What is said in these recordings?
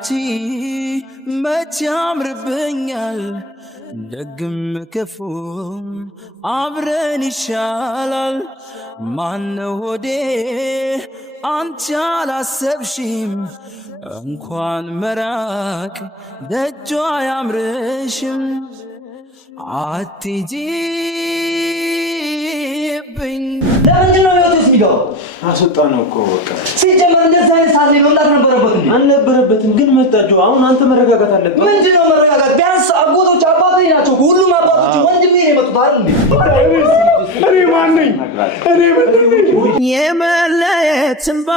ያላንቺ መች ያምርብኛል ደግም ክፉም አብረን ይሻላል ማነው ሆዴ አንቺ አላሰብሽም እንኳን መራቅ ደጇ ያምርሽም አትጂብኝ ለምንድነው ህይወትስ ሚገው አስወጣነው እኮ በቃ ሲጀመር እንደዛ አይነት ሳዜ መምጣት ነበረበት እንዴ አልነበረበትም ግን መጣጆ አሁን አንተ መረጋጋት አለበት ምንድነው መረጋጋት ቢያንስ አጎቶች አባቶች ናቸው ሁሉም አባቶች ወንድሜ ነው የመጡት አይደል እኔ ማን ነኝ እኔ የመለየት እንባ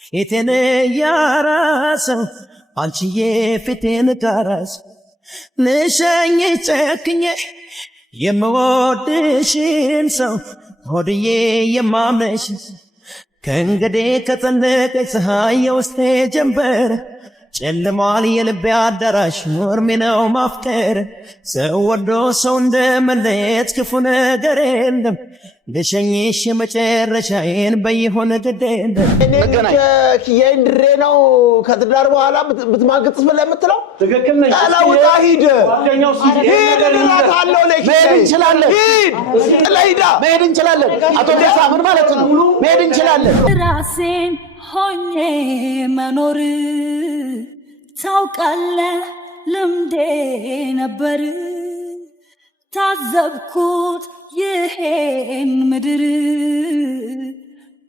ፊቴን ያራሰው አንቺዬ ፊቴን ታራስ ልሸኝ ጨክኜ የምወድሽን ሰው ሆድዬ የማምነሽ ከእንግዲህ ከጸለቀች ፀሐይ የውስጤ ጀንበር ጨልሟል የልቤ አዳራሽ ኖርሜ ነው ማፍቀር ሰው ወዶ ሰው እንደመለየት ክፉ ነገር የለም ልሸኝሽ የመጨረሻዬን በይሆን ግድ የለም የእንድሬ ነው ከትዳር በኋላ ብትማግጥስ ብለህ የምትለው ትክክል ነኝ ቀላውጣ ሂድ ሂድ እላታለሁ መሄድ እንችላለን ሂድ ጥለህ መሄድ እንችላለን አቶ ደሳ ምን ማለት ነው መሄድ እንችላለን ራሴን ሆኜ መኖር ታውቃለህ ልምዴ ነበር ታዘብኩት ይሄን ምድር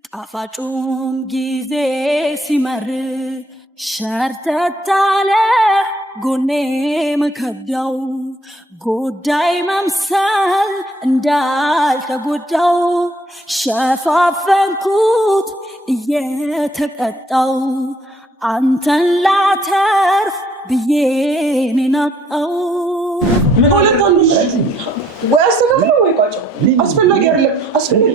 ጣፋጩን ጊዜ ሲመር ሸርተታለ ጎኔ መከዳው ጉዳይ መምሰል እንዳልተጎዳው ሸፋፈንኩት እየተቀጣው አንተን ላተርፍ ብዬ ነናጣው ወይ አስተካክለው ወይ ቋጨው አስፈላጊ አይደለም አስፈላጊ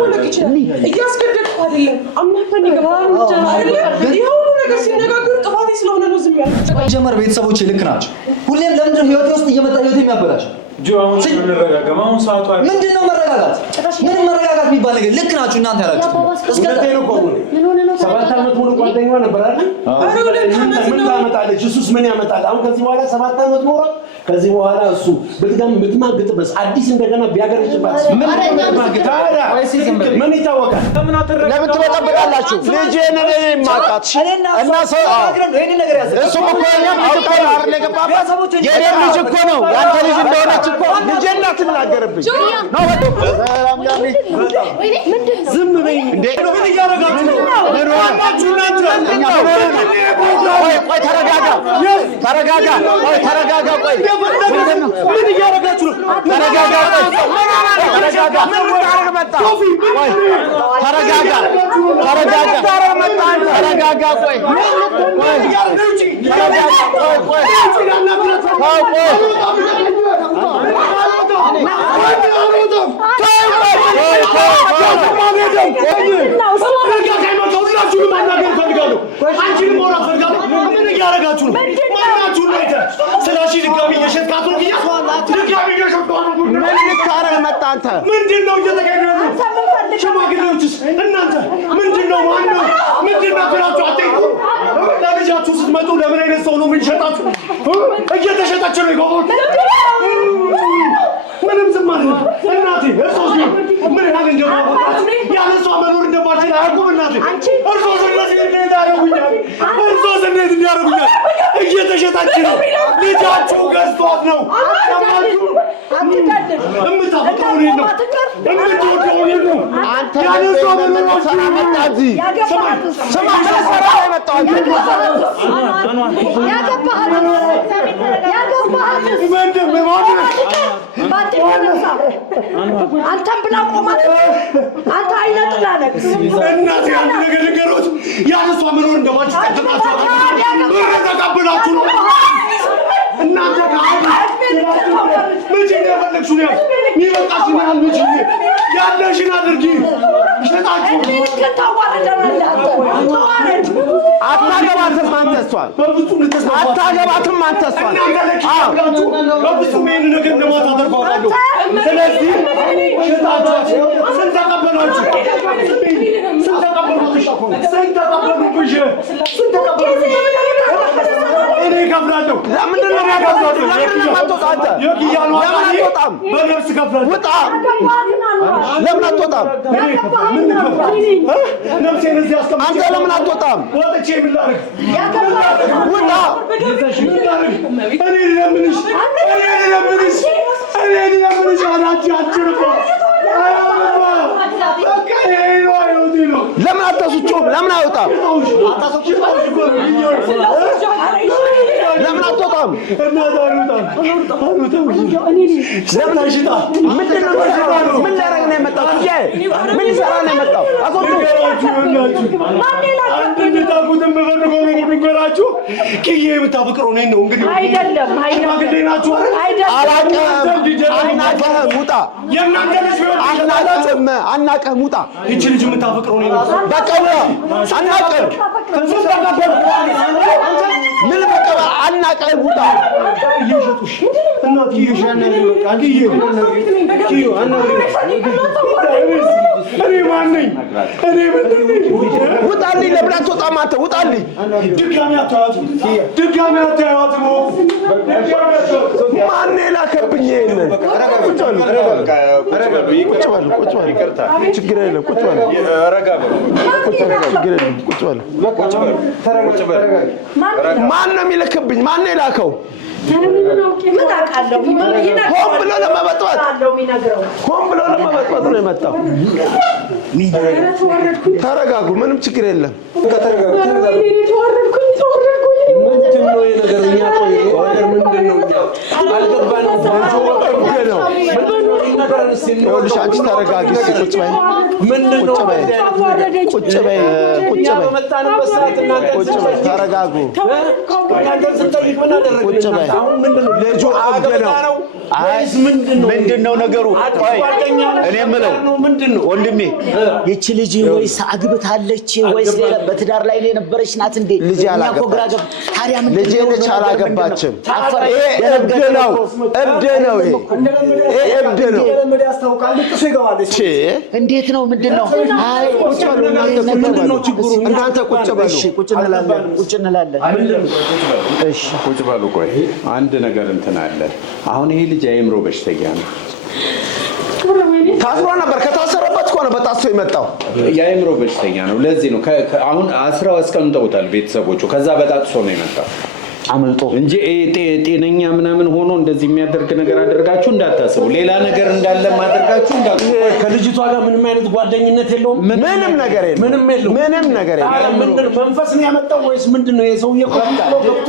ሆነ ይችላል እያስገደድኩ አይደለም አምናፈን ይገባል አይደለም ይሁን ነገር ሲነጋገር ጥፋቴ ስለሆነ ነው ዝም ያለው ጀመር ቤተሰቦች ልክ ናቸው ሁሌም ለምንድነው ህይወት ውስጥ እየመጣ ህይወት የሚያበላሽ ጆአውን እንረጋጋም አሁን ሰዓቱ አይደል ምንድነው መረጋጋት ምን መረጋጋት የሚባል ነገር ልክ ናችሁ እናንተ ያላችሁ እስከዚህ ነው ቆሙ 7 አመት ሙሉ ጓደኛ ነበር አይደል ምን ታመጣለች እሱስ ምን ያመጣል አሁን ከዚህ በኋላ 7 አመት ኖሮ ከዚህ በኋላ እሱ ብትማግጥበት አዲስ እንደገና ቢያገርሽባት ምን ይታወቃል ለምን ትበጠብጣላችሁ ልጄን እኔ ማጣት እና ሰው እሱ እኮ አውቀው አይደል የገባበት የኔ ልጅ እኮ ነው ያንተ ልጅ እንደሆነች እኮ ልጄን እንዳትናገርብኝ ነው ሰላም ያሚ ዝም በይ እንዴ ምን እያረጋችሁ ነው ምን ዋናችሁ ናችሁ ቆይ ተረጋጋ ቆይ ተረጋጋ ቆይ ምን እያረጋችሁ ነው ተረጋጋ ቆይ ተረጋጋ ምን ታረግ መጣ ቆይ ተረጋጋ ተረጋጋ ቆይ ምንድነው እየተካሄደ ነው ሽማግሌዎችስ እናንተ ምንድነው ማነው ምንድነው ብላችሁ አትጠይቁ ለልጃችሁ ስትመጡ ለምን አይነት ሰው ነው የምንሸጣችሁ እየተሸጣችሁ ነው ይገባል ምንም ዝም ማለት እናቴ እርሶስ ምን ያህል እንደማወጣት ያለሷ መኖር እንደማልችል አያውቁም እናቴ እርሶስ እንደዚህ እንዳያረጉኛል እርሶስ እንደዚህ እንዳያረጉኛል እየተሸጣችሁ ነው ልጃችሁ ገዝቷት ነው እምታፈቅረው እኔን ነው እምትወደው እኔን ነው አንተ ያለሷ መኖር ሰራመጣዚ ስማ ሰራ የመጣው ያገባህ ምንድን አንተም ብላ ቆማት አንተ አይነጥላ ነክ እናቴ አንተ ነገር ንገሩት ያለሷ መኖር እንደማልችል ተቀብላችሁ ነው እናንተ ምንድን ነው የፈለግሽው ነው የሚበቃሽን ያህል ምንድን ያለሽን አድርጊ ሸጣችሁ አታገባትም አንተ እሷን አታገባትም አንተ እሷን በፍጹም ይህን ነገር እንደማታደርገው አውቃለሁ ስለዚህ ሸጣችሁ ስንት ተቀበላችሁ ስንት ተቀበሉብሽ ለምንድን ነው የማትወጣው አንተ? ለምን አትወጣም? ውጣ! ለምን አትወጣም? አንተ ለምን አትወጣም? ውጣ! ለምን አታስወጪውም? ለምን አይወጣም? ለምን አትወጣም? ምን ላደርግ ነው የመጣው? ምን ሊሰራ ነው የመጣው? አናውቅህም። ውጣ! ይቺ ልጅ የምታፈቅረው ነው። በቃ አናውቅህም። ምን በቃ አናውቅህም። ውጣ! ውጣልኝ! ለምን አትወጣም አንተ? ውጣልኝ! ድጋሚ አታያትም። ማን የላከብኝ ይሄንን? ቁጭ በሉ። ችግር የለም። ቁጭ በሉ። ማን ነው የሚልክብኝ? ማን ነው የላከው? ሆን ብሎ ለመበጥበጥ ነው የመጣው። ተረጋጉ። ምንም ችግር የለም። ይኸውልሽ አንቺ ተረጋጊ። ቁጭ በይ። ተረጋጉ። ቁጭ በይ። ልጁ እብድ ነው። ምንድን ነው ነገሩ? እኔ የምለው ወንድሜ ይቺ ልጅ ወይስ አግብታለች ወይስ በትዳር ላይ የነበረች ናት እንዴ? ልጅ አላገባችም። እብድ ነው። እንዴት ነው? ምንድን ነው? አይ ቁጭ በሉ። እናንተ ቁጭ በሉ። ቁጭ እንላለን። እሺ ቁጭ በሉ። ቆይ አንድ ነገር እንትን አለ። አሁን ይሄ ልጅ የአእምሮ በሽተኛ ነው። ታስሮ ነበር። ከታሰረበት እኮ ነው በጣሶ የመጣው። የአእምሮ በሽተኛ ነው። ለዚህ ነው አሁን አስራው አስቀምጠውታል ቤተሰቦቹ። ከዛ በጣሶ ነው የመጣው አመልጦ እንጂ ጤነኛ ምናምን ሆኖ እንደዚህ የሚያደርግ ነገር አደርጋችሁ እንዳታስቡ። ሌላ ነገር እንዳለ ማድረጋችሁ እንዳታስቡ። ከልጅቷ ጋር ምንም አይነት ጓደኝነት የለውም። ምንም ነገር የለም። ምንም ነገር የለም። መንፈስ ነው ያመጣው ወይስ ምንድነው? የሰውዬ ገብቶ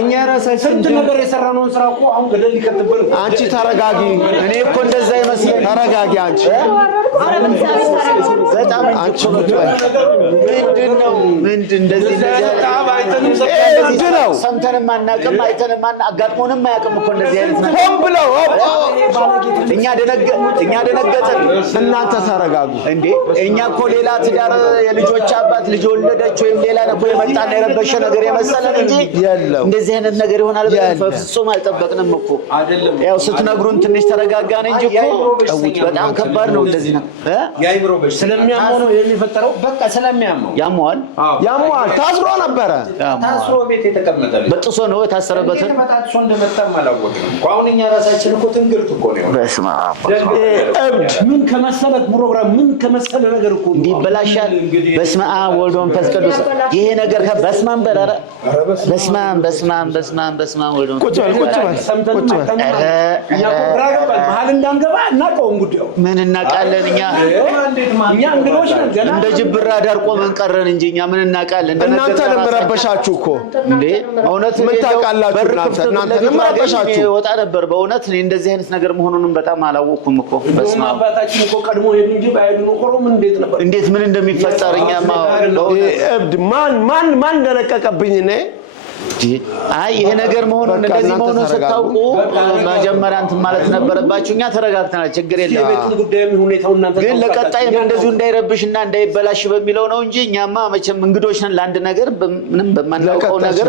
እኛ ራሳችን ስንት ነገር የሰራነውን ስራ እኮ አሁን ገደል ሊከትብን። አንቺ ተረጋጊ። እኔ እኮ እንደዛ ይመስለኝ። ተረጋጊ አንቺ። በጣም አንቺ ምንድን እንደዚህ ነው? ሰምተንም አናውቅም፣ አይተንም አጋጥሞንም አያውቅም እኮ እንደዚህ አይነት ነገር። ሆን ብለው እኛ ደነገጥን። እናንተ ተረጋጉ እንዴ! እኛ እኮ ሌላ ትዳር የልጆች አባት ልጅ ወለደች ወይም ሌላ ነው የመጣና የረበሸ ነገር የመሰለን እንጂ እንደዚህ አይነት ነገር ይሆናል በፍጹም አልጠበቅንም እኮ። ያው ስትነግሩን ትንሽ ተረጋጋን እንጂ እኮ በጣም ከባድ ነው እንደዚህ ነው። የአእምሮ በሽታ ስለሚያመው ነው የሚፈጠረው። በቃ ስለሚያመው ያመዋል። ታስሮ ነበረ። ታስሮ ቤት የተቀመጠ በጥሶ ነው የታሰረበት። በጣጥሶ እንደመጣም አላወቅንም እኮ። አሁን እኛ ራሳችን እኮ ትንግርት እኮ ነው። በስመ አብ ምን ከመሰለ ፕሮግራም ምን ከመሰለ ነገር እኮ እንዲበላሻል። በስመ አብ ወልድ ወመንፈስ ቅዱስ። ይሄ ነገር በስመ አብ በራራ በስመ አብ ወልድ ወመንፈስ መሀል እንዳንገባ እናውቀውም ጉዳዩ ምን እናውቃለን እኛ እንግዶች ነን። ገና እንደ ጅብራ ዳር ቆመን ቀረን እንጂ እኛ ምን እናውቃለን? እናንተ ለምረበሻችሁ እኮ እንዴ! እውነት ምን ታውቃላችሁ? እናንተ ለምረበሻችሁ ወጣ ነበር። በእውነት እኔ እንደዚህ አይነት ነገር መሆኑንም በጣም አላወቅኩም እኮ። በስመ አብ አባታችን እኮ ቀድሞ ሄዱ እንጂ ባይሄዱ ኖሮ እንዴት ምን እንደሚፈጠር እኛማ እብድ ማን እንደለቀቀብኝ እኔ አይ ይሄ ነገር መሆኑን እንደዚህ መሆኑን ስታውቁ መጀመሪያ እንትን ማለት ነበረባችሁ። እኛ ተረጋግተናል፣ ችግር የለም። ግን ለቀጣይ እንደዚሁ እንዳይረብሽና እንዳይበላሽ በሚለው ነው እንጂ እኛማ መቼም እንግዶች ነን። ለአንድ ነገር ምንም በማናውቀው ነገር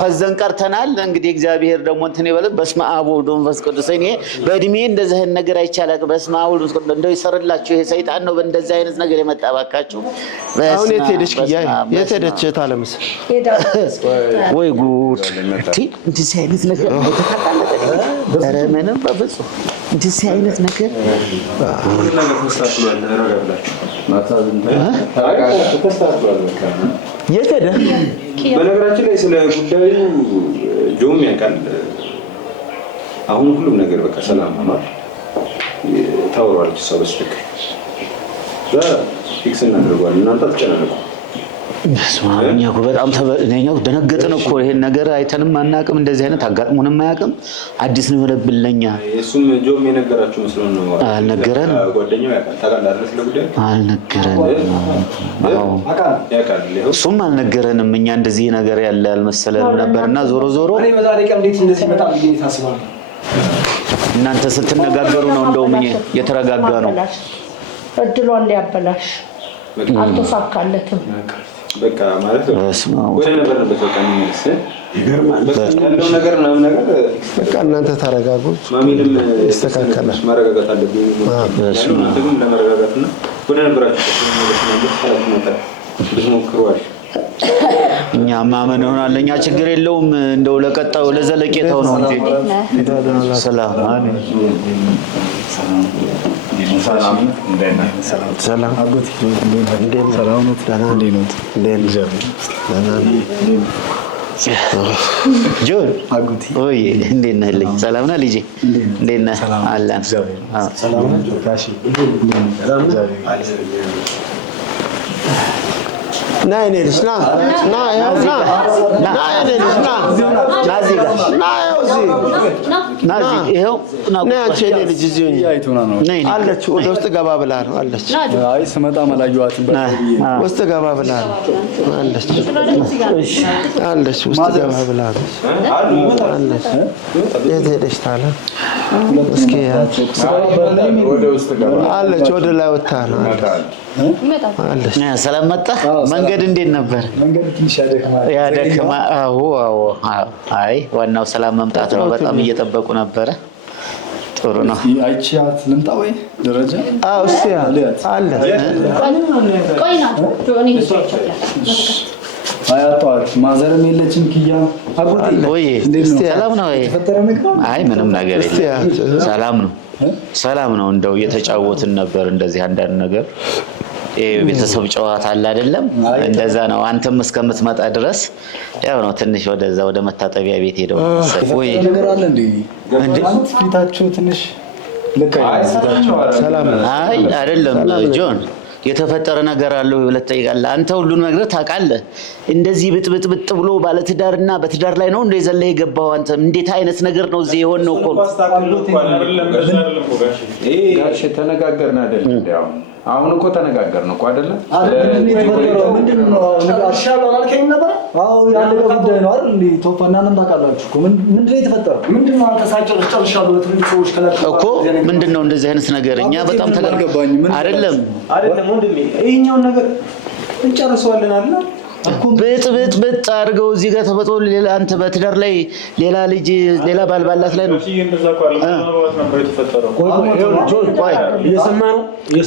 ፈዘን ቀርተናል። እንግዲህ እግዚአብሔር ደግሞ እንትን ይበለን። በስመ አብ ወወልድ ወመንፈስ ቅዱስ። እኔ በእድሜ እንደዚህ አይነት ነገር አይቻላል። በስመ አብ ወወልድ ወመንፈስ ቅዱስ። እንደው ይሰርላችሁ። ይሄ ሰይጣን ነው በእንደዚህ አይነት ነገር የመጣባካችሁ። አሁን የት ሄደች? የት ሄደች? ታለምስ ወይ ጉድ! እንደዚህ አይነት ነገር ኧረ ምንም በፍፁም እንደዚህ አይነት ነገር የት ሄደ? በነገራችን ላይ ስለ ጉዳዩ ጆም ያውቃል። አሁን ሁሉም ነገር በቃ ሰላም ሆኗል። ታወራለች እሷ በስተቀር ፊክስ እናደርገዋለን። እናንተ አትጨናነቁ። እኛ እኮ በጣም ደነገጥን እኮ ይሄን ነገር አይተንም አናውቅም። እንደዚህ አይነት አጋጥሞንም አያውቅም። አዲስ ነው የሆነብን ለእኛ። እሱም ጆም የነገራችሁ መስሎን ነው። አልነገረንም። ጓደኛው ያውቃል። ታውቃለህ አይደል? ስለ ጉዳዩ አልነገረንም። ያውቃል። እሱም አልነገረንም። እኛ እንደዚህ ነገር ያለ አልመሰለንም ነበርና ዞሮ እኔ በዛሬ ቀን እንዴት እንደዚህ በጣም ልጅ ታስባለህ? እናንተ ስትነጋገሩ ነው እንደውም የተረጋጋ ነው። እድሏን ሊያበላሽ አልተሳካለትም። በቃ ማለት ወደ ነበርንበት በቃ የሚመልስ ይገርማል። ያለው ነገር ምናምን ነገር በቃ እናንተ ተረጋጉ። ማሚንም ይስተካከላል። ማረጋጋት አለብኝ። እናንተም ለማረጋጋትና ወደ ነበራችሁ ብትሞክሩዋል። እኛ ማመን ይሆናል። እኛ ችግር የለውም። እንደው ለቀጣው ለዘለቄታው ነው እንጂ ሰላም ሰላም አጎት እንዴት ሰላም ነው? ደህና ጆን አጎት ወይ እንዴት ነህ? ልጅ ሰላም ነህ? ልጄ እንዴት ነህ? አለን ሰላም ነው? ጋሺ ና እኔ ልጅ ና ያው ና እኔ ልጅ ና እዚህ ጋር ና ያው እዚህ ና እዚህ ይኸው ና አንቺ እኔ ልጅ እዚህ አለች። ወደ ውስጥ ገባ ብላ ነው አለች። አይ ስመጣ መላየዋትን ውስጥ ገባ ብላ ነው አለች። አለች ውስጥ ገባ ብላ ነው አለች። የት ሄደሽ ታለ? እስኪ ወደ ውስጥ ገባ አለች። ወደ ላይ ወጣ ነው አለች። ሰላም መጣ። መንገድ እንዴት ነበር? መንገድ ትንሽ ያደክማል። አዎ አይ ዋናው ሰላም መምጣት ነው። በጣም እየጠበቁ ነበረ። ጥሩ ነው። አይቻት ልምጣ ወይ ደረጃ? አዎ እስቲ አለ ቆይና ጆኒ አያቷት ማዘርም የለችም። ኪያ ወይ ሰላም ነው? አይ ምንም ነገር የለም። ሰላም ነው። እንደው እየተጫወትን ነበር እንደዚህ አንዳንድ ነገር የቤተሰብ ጨዋታ አለ አይደለም? እንደዛ ነው። አንተም እስከምትመጣ ድረስ ያው ነው ትንሽ ወደዛ ወደ መታጠቢያ ቤት ሄደው ወይ ነገር አለ እንዴ? ፊታቸው ትንሽ ልክ ሰላም አይ አይደለም ጆን የተፈጠረ ነገር አለው ብለህ ትጠይቃለህ። አንተ ሁሉን ነገር ታውቃለህ። እንደዚህ ብጥብጥ ብሎ ባለትዳርና በትዳር ላይ ነው እንደ ዘለ የገባው። አንተ እንዴት አይነት ነገር ነው እዚህ የሆነው እኮ ጋሽ ተነጋገርን አይደል? አሁን እኮ ተነጋገርን እኮ አይደል? ምንድነው አሻላ አልከኝ ነበር? አዎ ያለው ጉዳይ ነው አይደል? እንዴ ቶፋናንም ታውቃላችሁ እኮ ምንድነው የተፈጠረው? ምንድነው አንተሳጨው ጨርሻለሁ በትንሽ ሰዎች ከላከ እኮ ምንድነው እንደዚህ አይነት ነገር? እኛ በጣም ተገርገባኝ። አይደለም ወንድሜ ይሄኛውን ነገር እንጨርሰዋለን አይደል? ብጥ አድርገው እዚህ ጋር ተፈጥሮ ሌላ አንተ በትዳር ላይ ሌላ ልጅ ሌላ ባልባላት ላይ ነው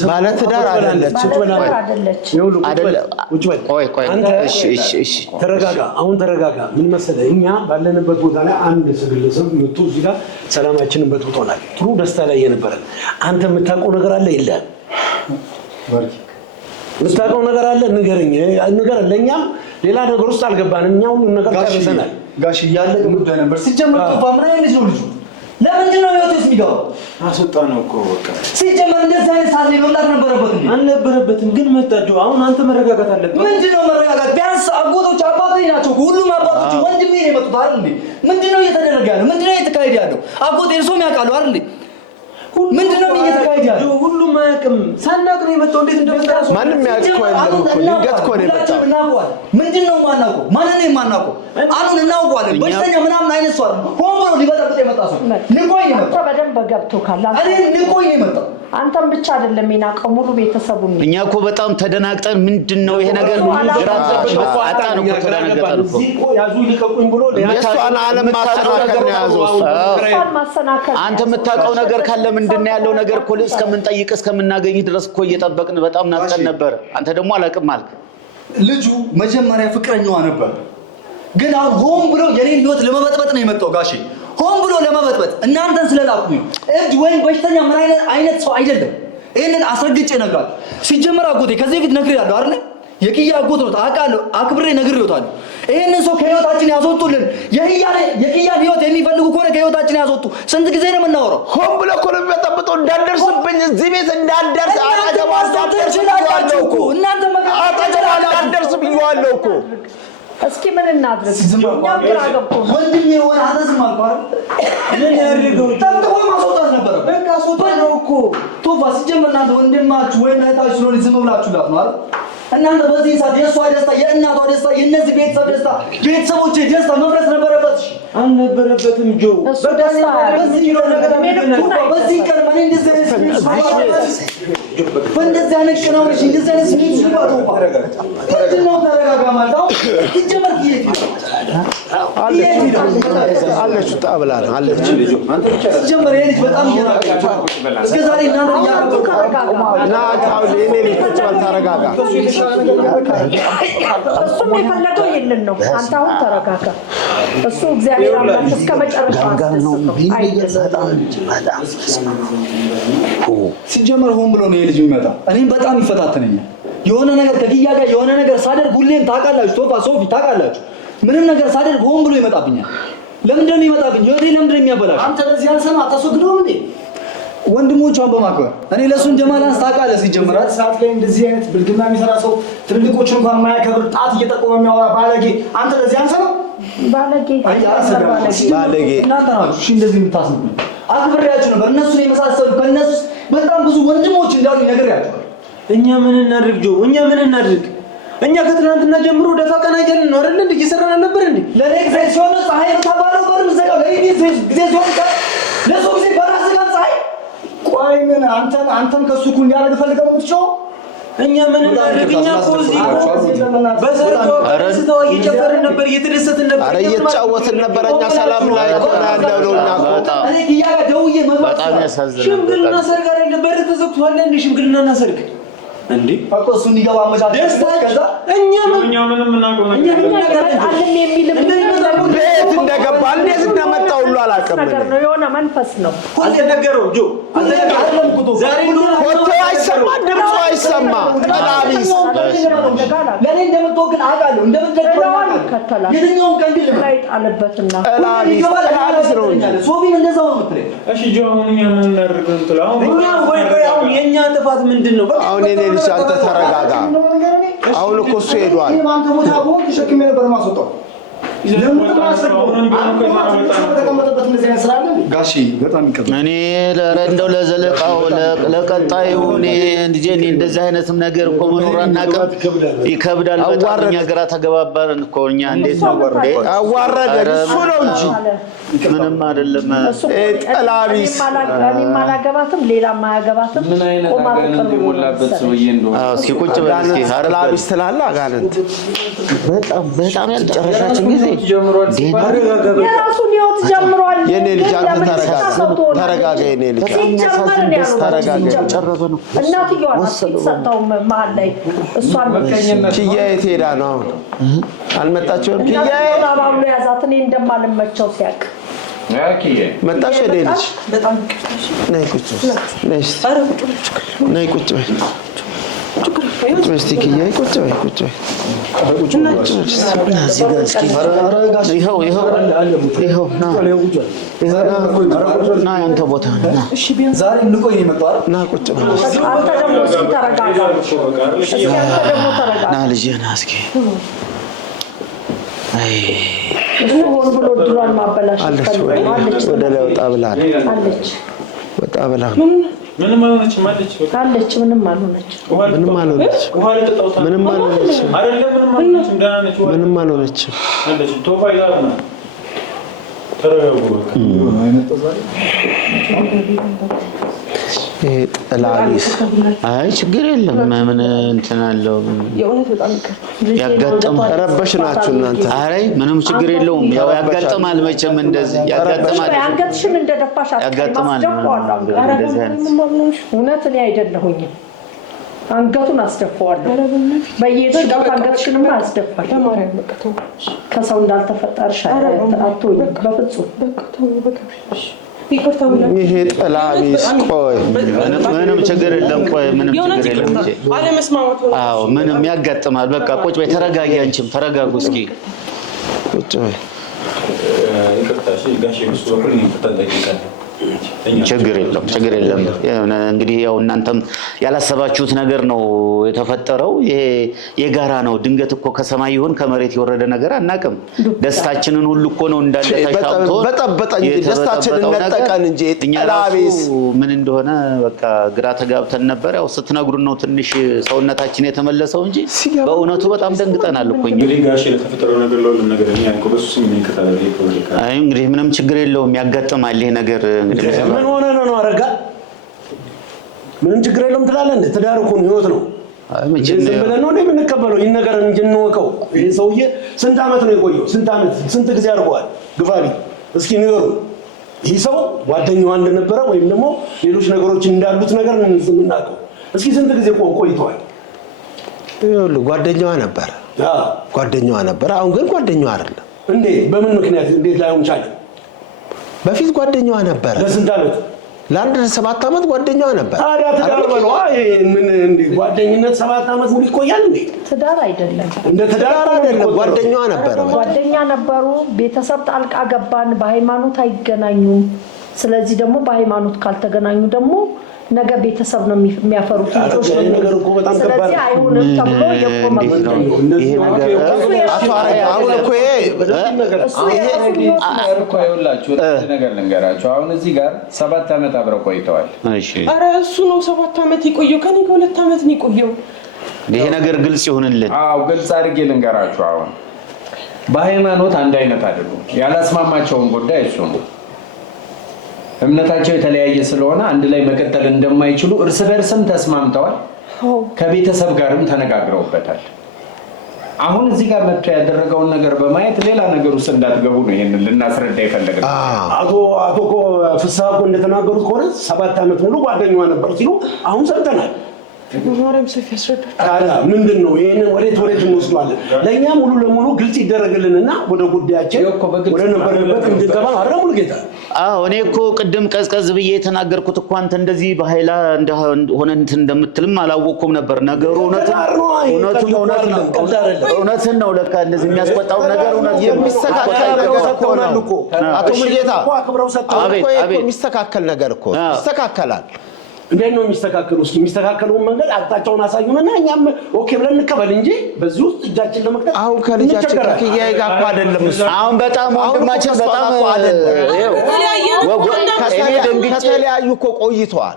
ባለትዳር አይደለች። እሺ ተረጋጋ። አሁን ተረጋጋ። ምን መሰለህ እኛ ባለንበት ቦታ ላይ አንድ ግለሰብ መጥቶ እዚህ ጋር ሰላማችንን በጥብጦናል። ጥሩ ደስታ ላይ የነበረን አንተ የምታውቀው ነገር አለ የለም? ምታውቀው ነገር አለ? ንገረኝ። ለኛም ሌላ ነገር ውስጥ አልገባንም። እኛ ሁሉ ነገር ጨርሰናል። ጋሽ ያለቀ ጉዳይ ነበር። ሲጀመር ቶፋ ምን አይነት ነው ልጁ? ለምንድን ነው ህይወት ውስጥ የሚገባው? አስወጣነው እኮ በቃ ሲጀመር እንደዚህ አይነት ሳሌ መምጣት ነበረበትም አልነበረበትም። ግን መጣችሁ። አሁን አንተ መረጋጋት አለብህ። ምንድነው መረጋጋት? ቢያንስ አጎቶች አባቴ ናቸው። ሁሉም አባቶች ወንድሜ ነው የመጡት አይደል እንዴ? ምንድነው እየተደረገ ያለው? ምንድነው እየተካሄደ ያለው? አጎቴ እርሶም ያውቃሉ አይደል እንዴ? ምንድነው እየተካሄደ ያለው? ሁሉም አያውቅም። ሳናውቅ ነው የመጣው። እንዴት እንደመጣ ማንም ያውቀው የለም እኮ ድንገት እኮ ነው የመጣው። ምንድነው የማናውቀው? ማንን ነው የማናውቀው? አሁን እናውቀዋለን። በሽተኛ ምናምን አይነት ሰው አይደለም። ሆን ብሎ ሊበጠብጥ የመጣ ሰው ንቆይ ነው የመጣው። በደንብ ገብቶካል። እኔ ንቆይ ነው የመጣው። አንተም ብቻ አይደለም የናቀው ሙሉ ቤተሰቡን። እኛ እኮ በጣም ተደናግጠን ምንድነው ይሄ ነገር አጣን እኮ ተደናግጠን እኮ ያዙ ይልቀቁኝ ብሎ የእሷን ዓለም ማስተካከል ነው ያዘው። አንተ የምታውቀው ነገር ካለ ምንድነው ያለው ነገር እኮ እስከምንጠይቅ እስከምናገኝ ድረስ እኮ እየጠበቅን በጣም ናፍቀን ነበር። አንተ ደግሞ አላውቅም አልክ። ልጁ መጀመሪያ ፍቅረኛዋ ነበር። ግን አሁን ሆን ብሎ የኔን ህይወት ለመበጥበጥ ነው የመጣው ጋሼ። ሆን ብሎ ለመበጥበጥ እናንተን ስለላኩኝ ነው። እብድ ወይም በሽተኛ ምን አይነት ሰው አይደለም። ይሄንን አስረግጬ እነግራለሁ። ሲጀመር አጎቴ ከዚህ በፊት ነግሬያለሁ አይደል? የኪያ አጎት ነው ታውቃለህ። አክብሬ ነግሬዎታለሁ። ይሄንን ሰው ከህይወታችን ያስወጡልን። የኪያን ህይወት የሚፈልጉ ከሆነ ከህይወታችን ያስወጡ። ስንት ጊዜ ነው የምናወራው? ሆን ብሎ እኮ ነው የሚበጠብጠው። እንዳትደርስብኝ እዚህ ቤት እንዳትደርስ አጠገቧ እንዳትደርስ ብዬዋለሁ እኮ። አጠገቧ እንዳትደርስ ብዬዋለሁ እኮ። እስኪ ምን እናድርግ? እኛም ግራ ገብቶናል። ወንድሜ የሆነ አንተ ዝም አልኩህ አይደል? ምን ያድርገው? ጠብቆ ማስወጣት ነበረ። በቃ አስወጣት ነው እኮ። ቶፋ ሲጀመር እናንተ ወንድማችሁ ወይም እህታችሁ ስለሆነ ዝም ብላችሁላት ነው አይደል? እናንተ በዚህ ሰዓት የእሷ ደስታ፣ የእናቷ ደስታ፣ የእነዚህ ቤተሰብ ደስታ፣ ቤተሰቦቼ ደስታ መፍረስ ነበረበት። አልነበረበትም ጆ። በዚህ ቀን ማን እንደዚህ በእንደዚህ አይነት ቀን አሁን እንደዚህ አይነት ስሜት ሲባል ቶፋ ምንድን ነው? ተረጋጋ ማለት አሁን ሲጀመር አለች ብላ ነው አለች። ሲጀመር ይሄ ልጅ በጣም እስከ ዛሬ እናንተ ተረጋጋ። እሱም የፈለገው ይሄንን ነው። አንተ አሁን ተረጋጋ። እሱ እግዚአብሔር አምላክ እስከ መጨረሻው አስደስተው ሲጀመር ሆን ብሎ ነው የልጅ የሚመጣ። እኔም በጣም ይፈታተነኛል። የሆነ ነገር ከኪያ ጋር የሆነ ነገር ሳደርግ ሁሌም ታውቃላችሁ፣ ቶፋ ሶፊ ታውቃላችሁ፣ ምንም ነገር ሳደርግ ሆን ብሎ ይመጣብኛል። ለምንድን ነው ይመጣብኝ? ህይወቴ ለምንድን ነው የሚያበላሽ? አንተ ለዚህ አንሰማ አታስወግደውም እንዴ? ወንድሞቿን በማክበር እኔ ለሱ እንደማላንስ ታውቃለህ። ሲጀምራት ሰዓት ላይ እንደዚህ አይነት ብልግና የሚሰራ ሰው ትልልቆቹን እንኳን የማያከብር ጣት እየጠቆመ የሚያወራ ባለጌ፣ አንተ ለዚህ አንሰማ ባለጌ እናንተ ናችሁ። እሺ እንደዚህ የምታስቡ አክብሬያችሁ ነበር። እነሱን የመሳሰሉ ከእነሱ በጣም ብዙ ወንድሞች እንዳሉ ነግሬያችኋለሁ። እኛ ምን እናድርግ ጆ? እኛ ምን እናድርግ? እኛ ከትናንትና ጀምሮ ደፋ ቀና እያልን ነው አይደል? እንዴ እየሰራን ነበር እንዴ? ለኔ ጊዜ ሲሆን ፀሐይ ተባረው በር ዘጋው። ለኔ ጊዜ ሲሆን ለሱ ጊዜ በራስ ጋር ፀሐይ ቆይ ምን አንተን ከሱ እኩል እንዲያደርግ ፈልገው የምትጮው? እኛ ምን እናድርግ? እኛ እኮ እዚህ በሰርቶ ደስታው እየጨፈርን ነበር፣ እየተደሰትን ነበር፣ ኧረ እየተጫወትን ነበር። እኛ ሰላም ላይ ቆና ያለው እኛ እኔ ኪያ ጋር ደውዬ በጣም ያሳዝናል። ሽምግልና ሰርግ አይደለም በር ተዘግቷል እንዴ? ሽምግልናና ሰርግ እንዴ እኮ እሱ እንዲገባ አመቻቸ። ደስታ ከዛ እኛ ምንም እናውቀው ነገር አለም የሚልም ቤት እንደገባ እንዴት እንደመጣ ሁሉ አላውቅም። ነገር ነው፣ የሆነ መንፈስ ነው። አልተነገረውም ጆ፣ አልተነገረውም። ዛሬ ፎቶ አይሰማ፣ ድምፁ አይሰማ። ጠላቢስ ለኔ እንደምትወው ግን አውቃለሁ። እንደምትደግመው ይከተላል። የትኛውን ቀን ግን ላይ ጣለበትና ጠላቢስ ነው እንጂ ሶፊም እንደዛው ነው የምትለኝ። እሺ ጆ፣ አሁን እኛ ምን እናደርግ ነው የምትለው? እኛ ወይ አሁን የኛ ጥፋት ምንድነው? አሁን እኔ ልጅ አንተ ተረጋጋ። አሁን እኮ እሱ ሄዷል። አንተ ቦታ ቦን ተሸክሜ ነበር ማስወጣው። ጋሺ በጣም ይቀጥላል። እኔ እንደው ለዘለቃው ለቀጣዩ እኔ እንደዚህ አይነትም ነገር እኮ መኖር አናውቅም። ይከብዳል በጣም። እኛ ግራ ተገባባን እኮ እኛ። እንዴት ነው ወርዴ አዋረደ እሱ ነው እንጂ ምንም አይደለም። ጠላቢስ እኔም አላገባትም፣ ሌላም አያገባትም። ምን አይነት አጋንንት የሞላበት ሰውዬ እንደሆነ እስኪ ቁጭ በል እስኪ። ጠላቢስ ትላለህ። አጋንንት በጣም ያልጨረሻችን ጊዜ የራሱን ህይወት ጀምሯል። የኔ ልጅ አንተ ተረጋጋ። የኔ ልጅ ተረጋጋ። ጨረበ ነው እናትየዋ ሰጣው መሀል ላይ እሷን ኪያ የት ሄዳ ነው አሁን? አልመጣችም። ኪያ ባባሉ ያዛት እኔ እንደማልመቸው ሲያውቅ መጣሽ? የኔ ልጅ በጣም ነይ ቁጭ ነይ ቁጭ በይ። እስቲ ኪያ ቁጭ በይ ቁጭ በይ። ይኸው ና ያንተ ቦታ ና። ዛሬ እንቆይ ነው የመጣው አይደል? ና ቁጭ በል። አንተ ደግሞ እስኪ ተረጋጋ። እስኪ አንተ ደግሞ ተረጋጋ። ና ልጄ ና እስኪ። ሆን ብሎ ድሯን ማበላሸት አለች ወደ ላይ ወጣ ብላ አለች ወጣ ብላ ምንም አልሆነችም አለች። አለች ምንም አልሆነችም። ምንም አልሆነችም። ምንም አልሆነችም። አይደለም ምንም አልሆነችም። ደህና ነች። ምንም አልሆነችም አለች። ቶፋ ይላል ነው ተረጋጉ። ጠላቢስ አይ ችግር የለም። ምን እንትን አለው ያጋጥማል። ረበሽ ናችሁ እናንተ። አይ ምንም ችግር የለውም። ያው ያጋጥማል መቼም እንደዚህ ያጋጥማል። አንገትሽን እንደደፋሽ ያጋጥማል። እውነት እኔ አይደለሁኝም። አንገቱን አስደፋዋለሁ። በየሄድሽበት አንገትሽንም አስደፋለሁ። ለማርያም በቃ ተው። ከሰው እንዳልተፈጠርሽ አትሆኝ በፍጹም። በቃ ተው በቃ ይቅርታ ብላ ይሄ ጠላሚስ ቆይ ምንም ችግር የለም። ቆይ ምንም ችግር የለም። አለመስማማት ሆነ። አዎ ምንም ያጋጥማል። በቃ ቁጭ በይ፣ ተረጋጊ። አንቺም ተረጋጉ እስኪ ቁጭ በይ። ይቅርታ እሺ ጋሼ እሱ በኩል ይቅርታ ጠይቃለሁ። ችግር የለም። እንግዲህ ያው እናንተም ያላሰባችሁት ነገር ነው የተፈጠረው። ይሄ የጋራ ነው። ድንገት እኮ ከሰማይ ይሁን ከመሬት የወረደ ነገር አናውቅም። ደስታችንን ሁሉ እኮ ነው እንዳለ ተሻምቶ በጠበጠኝ ደስታችንን ነጠቀን እንጂ ጠላቢስ ምን እንደሆነ በቃ ግራ ተጋብተን ነበር። ያው ስትነግሩን ነው ትንሽ ሰውነታችን የተመለሰው እንጂ በእውነቱ በጣም ደንግጠናል እኮ እንግዲህ ጋሼ ለተፈጠረው ነገር ለሁሉም ነገር እኛ እንኳን በሱ ስም እንከታተል ይቆልካ። አይ እንግዲህ ምንም ችግር የለውም። ያጋጥማል ይሄ ነገር። ምን ሆነ ነው አረጋ? ምንም ችግር የለውም ትላለህ እንዴ? ትዳር እኮ ነው፣ ህይወት ነው። ዝም ብለን ነው የምንቀበለው። ይሄን ነገር እንጂ እንወቀው። ይሄ ሰውዬ ስንት ዓመት ነው የቆየው? ስንት ጊዜ አድርጓል? ግፋቢ እስኪ ንገሩ። ይህ ሰው ጓደኛዋ እንደነበረ ወይም ደግሞ ሌሎች ነገሮች እንዳሉት ነገር የምናውቀው እስኪ ስንት ጊዜ ቆይቷል? ይኸውልህ ጓደኛዋ ነበር። አሁን ግን ጓደኛዋ አይደለም። እንዴት? በምን ምክንያት? እንዴት ላይሆን ቻለ? በፊት ጓደኛዋ ነበር። ለስንት ዓመት? ለአንድ 7 ዓመት ጓደኛዋ ነበር። ታዲያ ትዳር በለው። ምን እንዴ ጓደኝነት 7 ዓመት ሙሉ ይቆያል እንዴ? ትዳር አይደለም። እንደ ትዳር አይደለም። ጓደኛዋ ነበር። ጓደኛ ነበሩ። ቤተሰብ ጣልቃ ገባን። በሃይማኖት አይገናኙም። ስለዚህ ደግሞ በሃይማኖት ካልተገናኙ ደግሞ ነገ ቤተሰብ ነው የሚያፈሩት ልጆች ነው። ስለዚህ አይሆንም ተብሎ የቆመ ጉዳይ ነው። ይሄ ነገር አሁን እኮ ይሄ ይኸውላችሁ ነገር ልንገራችሁ። አሁን እዚህ ጋር 7 ዓመት አብረው ቆይተዋል። እሺ ኧረ እሱ ነው 7 ዓመት የቆየው። ከኔ ጋር 2 ዓመት ነው የቆየው። ይሄ ነገር ግልጽ ይሁንልን። አዎ ግልጽ አድርጌ ልንገራችሁ። አሁን በሃይማኖት አንድ አይነት አይደሉም። ያላስማማቸውን ጉዳይ እሱ ነው። እምነታቸው የተለያየ ስለሆነ አንድ ላይ መቀጠል እንደማይችሉ እርስ በርስም ተስማምተዋል። ከቤተሰብ ጋርም ተነጋግረውበታል። አሁን እዚህ ጋር መጥቶ ያደረገውን ነገር በማየት ሌላ ነገር ውስጥ እንዳትገቡ ነው ይሄንን ልናስረዳ ይፈልጋል። አቶ ፍስሐ እኮ እንደተናገሩት ከሆነ 7 ዓመት ሙሉ ጓደኛዋ ነበር ሲሉ አሁን ሰምተናል። ማርያም ሰፊ ያስረዳል። ታዲያ ምንድን ነው ይሄንን ወዴት እንወስደዋለን? ለእኛ ሙሉ ለሙሉ ግልጽ ይደረግልንና ወደ ጉዳያችን ወደ ነበርንበት እንድንገባ ነው አይደል? ሙሉጌታ አዎ እኔ እኮ ቅድም ቀዝቀዝ ብዬ የተናገርኩት እኮ አንተ እንደዚህ በኃይላ ሆነ እንትን እንደምትልም አላወቅኩም ነበር። ነገሩ እውነትን ነው። ለካ እንደዚህ የሚያስቆጣው ነገር እውነት የሚስተካከል ነገር ሰጥተውናል እኮ አቶ ሙሉጌታ። የሚስተካከል ነገር እኮ ይስተካከላል። እንዴት ነው የሚስተካከለው? እስኪ የሚስተካከለውን መንገድ አቅጣጫውን አሳዩንና እኛም ኦኬ ብለን እንቀበል እንጂ በዚህ ውስጥ እጃችን ለመክተት አሁን ከልጃችን ከኪያዬ ጋር እኮ አይደለም እሱ። አሁን በጣም ወንድማችን በጣም ከተለያዩ እኮ ቆይተዋል።